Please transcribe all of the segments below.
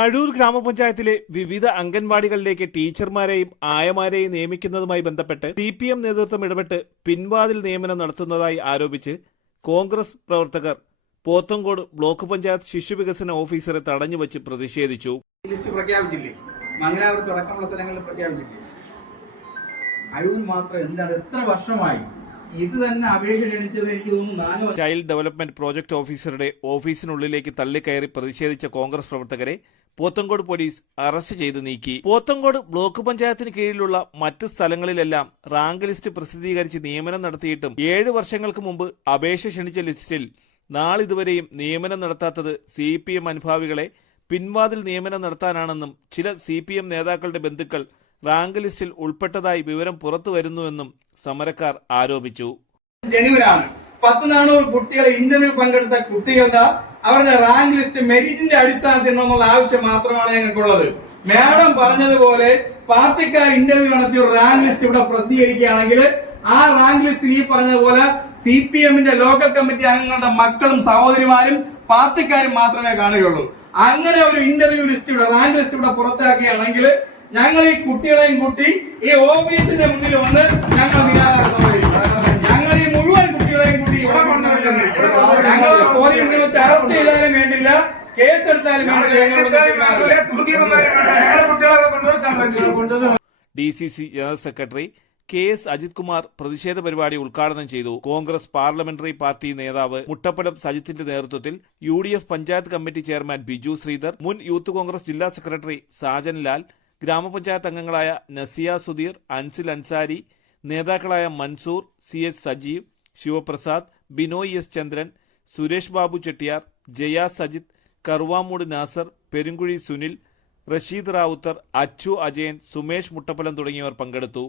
അഴൂർ ഗ്രാമപഞ്ചായത്തിലെ വിവിധ അംഗൻവാടികളിലേക്ക് ടീച്ചർമാരെയും ആയമാരെയും നിയമിക്കുന്നതുമായി ബന്ധപ്പെട്ട് CPM നേതൃത്വം ഇടപെട്ട് പിൻവാതിൽ നിയമനം നടത്തുന്നതായി ആരോപിച്ച് കോൺഗ്രസ് പ്രവർത്തകർ പോത്തങ്കോട് ബ്ലോക്ക് പഞ്ചായത്ത് ശിശുവികസന ഓഫീസറെ തടഞ്ഞുവച്ച് പ്രതിഷേധിച്ചു. ലിസ്റ്റ് പ്രഖ്യാപിച്ചില്ലേ? മംഗലാപുരത്ത് അടക്കമുള്ള സ്ഥലങ്ങളിൽ പ്രഖ്യാപിച്ചില്ലേ? അഴൂർ മാത്രം എന്താണ് എത്ര വർഷമായി ഇത് തന്നെ അപേക്ഷ ക്ഷണിച്ചത്? എനിക്ക് തോന്നുന്നു ചൈൽഡ് ഡെവലപ്മെന്റ് പ്രോജക്ട് ഓഫീസറുടെ ഓഫീസിനുള്ളിലേക്ക് തള്ളിക്കയറി പ്രതിഷേധിച്ച കോൺഗ്രസ് പ്രവർത്തകരെ പോത്തങ്കോട് പോലീസ് അറസ്റ്റ് ചെയ്ത് നീക്കി. പോത്തങ്കോട് ബ്ലോക്ക് പഞ്ചായത്തിന് കീഴിലുള്ള മറ്റ് സ്ഥലങ്ങളിലെല്ലാം റാങ്ക് ലിസ്റ്റ് പ്രസിദ്ധീകരിച്ച് നിയമനം നടത്തിയിട്ടും 7 വർഷങ്ങൾക്ക് മുമ്പ് അപേക്ഷ ക്ഷണിച്ച ലിസ്റ്റിൽ നാളിതുവരെയും നിയമനം നടത്താത്തത് CPM അനുഭാവികളെ പിൻവാതിൽ നിയമനം നടത്താനാണെന്നും ചില CPM നേതാക്കളുടെ ബന്ധുക്കൾ റാങ്ക് ലിസ്റ്റിൽ ഉൾപ്പെട്ടതായി വിവരം പുറത്തുവരുന്നുവെന്നും സമരക്കാർ ആരോപിച്ചു. ജനുവനാണ് 10 കുട്ടികൾ ഇന്റർവ്യൂ പങ്കെടുത്ത കുട്ടികളുടെ അവരുടെ റാങ്ക് ലിസ്റ്റ് മെരിറ്റിന്റെ അടിസ്ഥാനത്തിൽ എന്നുള്ള ആവശ്യം മാത്രമാണ് ഞങ്ങൾക്കുള്ളത്. മാഡം പറഞ്ഞതുപോലെ പാർട്ടിക്കാർ ഇന്റർവ്യൂ നടത്തിയ ഒരു റാങ്ക് ലിസ്റ്റ് ഇവിടെ പ്രസിദ്ധീകരിക്കുകയാണെങ്കിൽ ആ റാങ്ക് ലിസ്റ്റിൽ ഈ പറഞ്ഞതുപോലെ CPMന്റെ ലോക്കൽ കമ്മിറ്റി അംഗങ്ങളുടെ മക്കളും സഹോദരിമാരും പാർട്ടിക്കാരും മാത്രമേ കാണുകയുള്ളൂ. അങ്ങനെ ഒരു ഇന്റർവ്യൂ ലിസ്റ്റ് ഇവിടെ റാങ്ക് ലിസ്റ്റ് ഇവിടെ പുറത്താക്കുകയാണെങ്കിൽ ഞങ്ങൾ ഈ കുട്ടികളെയും കൂട്ടി ഈ ഓഫീസിന്റെ മുന്നിൽ വന്ന് ഞങ്ങൾ നിരാഹാരം സമരം. ഞങ്ങൾ ഈ മുഴുവൻ കുട്ടികളെയും കൂട്ടി ഞങ്ങൾ പോലീസിനെ വെച്ച് അറസ്റ്റ് ചെയ്താലും വേണ്ടില്ല, കേസെടുത്താലും വേണ്ടില്ല. DCC ജനറൽ സെക്രട്ടറി KS അജിത് കുമാർ പ്രതിഷേധ പരിപാടി ഉദ്ഘാടനം ചെയ്തു. കോൺഗ്രസ് പാർലമെന്ററി പാർട്ടി നേതാവ് മുട്ടപ്പലം സജിത്തിന്റെ നേതൃത്വത്തിൽ UDF panchayat committee chairman Biju Sreedhar, മുൻ യൂത്ത് കോൺഗ്രസ് ജില്ലാ സെക്രട്ടറി സാജൻ ലാൽ, ഗ്രാമപഞ്ചായത്ത് അംഗങ്ങളായ നസിയ സുധീർ, അൻസിൽ അൻസാരി, നേതാക്കളായ മൻസൂർ, CS സജീവ്, ശിവപ്രസാദ്, ബിനോയ് S ചന്ദ്രൻ, സുരേഷ് ബാബു ചെട്ടിയാർ, ജയ സജിത്, കറുവാമൂട് നാസർ, പെരുങ്കുഴി സുനിൽ, റഷീദ് റാവുത്തർ, അച്ചു അജയൻ, സുമേഷ് മുട്ടപ്പലം തുടങ്ങിയവർ പങ്കെടുത്തു.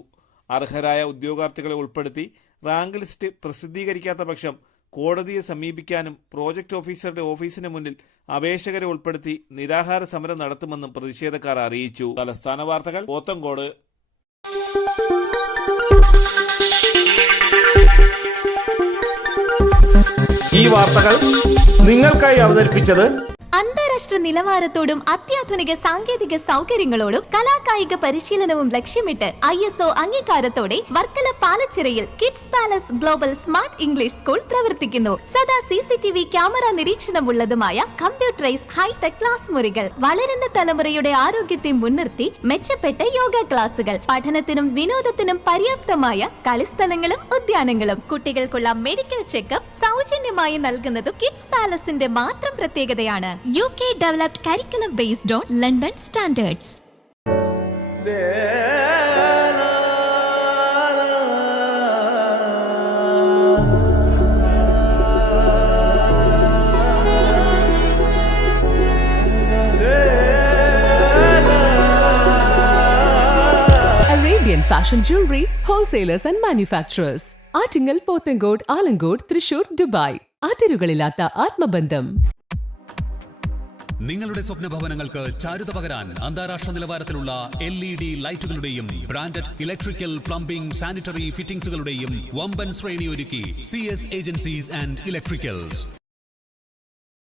അർഹരായ ഉദ്യോഗാർത്ഥികളെ ഉൾപ്പെടുത്തി റാങ്ക് ലിസ്റ്റ് പ്രസിദ്ധീകരിക്കാത്ത പക്ഷം കോടതിയെ സമീപിക്കാനും പ്രോജക്ട് ഓഫീസറുടെ ഓഫീസിന് മുന്നിൽ അപേക്ഷകരെ ഉൾപ്പെടുത്തി നിരാഹാര സമരം നടത്തുമെന്നും പ്രതിഷേധക്കാർ അറിയിച്ചു. തലസ്ഥാന വാർത്തകൾ പോത്തങ്കോട്. ഈ വാർത്തകൾ നിങ്ങൾക്കായി അവതരിപ്പിച്ചത് അന്താരാഷ്ട്ര നിലവാരത്തോടും അത്യാധുനിക സാങ്കേതിക സൗകര്യങ്ങളോടും കലാകായിക പരിശീലനവും ലക്ഷ്യമിട്ട് ISO അംഗീകാരത്തോടെ വർക്കല പാലച്ചിറയിൽ Kids Palace Global Smart English School പ്രവർത്തിക്കുന്നു. സദാ CCTV ക്യാമറ നിരീക്ഷണമുള്ളതുമായ കമ്പ്യൂട്ടറൈസ്ഡ് ഹൈടെക് ക്ലാസ് മുറികൾ, വളരുന്ന തലമുറയുടെ ആരോഗ്യത്തെ മുൻനിർത്തി മെച്ചപ്പെട്ട യോഗ ക്ലാസുകൾ, പഠനത്തിനും വിനോദത്തിനും പര്യാപ്തമായ കളിസ്ഥലങ്ങളും ഉദ്യാനങ്ങളും, കുട്ടികൾക്കുള്ള മെഡിക്കൽ ചെക്കപ്പ് സൗജന്യമായി നൽകുന്നതും കിഡ്സ് പാലസിന്റെ മാത്രം പ്രത്യേകതയാണ്. UK developed curriculum based on London standards. Arabian Fashion Jewelry Wholesalers and Manufacturers. Attingal, Pothencode, Alamcode, Thrissur, Dubai. അതിരുകളില്ലാത്ത ആത്മബന്ധം. നിങ്ങളുടെ സ്വപ്ന ഭവനങ്ങൾക്ക് ചാരുത പകരാൻ അന്താരാഷ്ട്ര നിലവാരത്തിലുള്ള LED ലൈറ്റുകളുടെയും ബ്രാൻഡഡ് ഇലക്ട്രിക്കൽ, പ്ലംബിംഗ്, സാനിറ്ററി ഫിറ്റിംഗ്സുകളുടെയും വമ്പൻ ശ്രേണി ഒരുക്കി CS ഏജൻസീസ് ആൻഡ് ഇലക്ട്രിക്കൽസ്.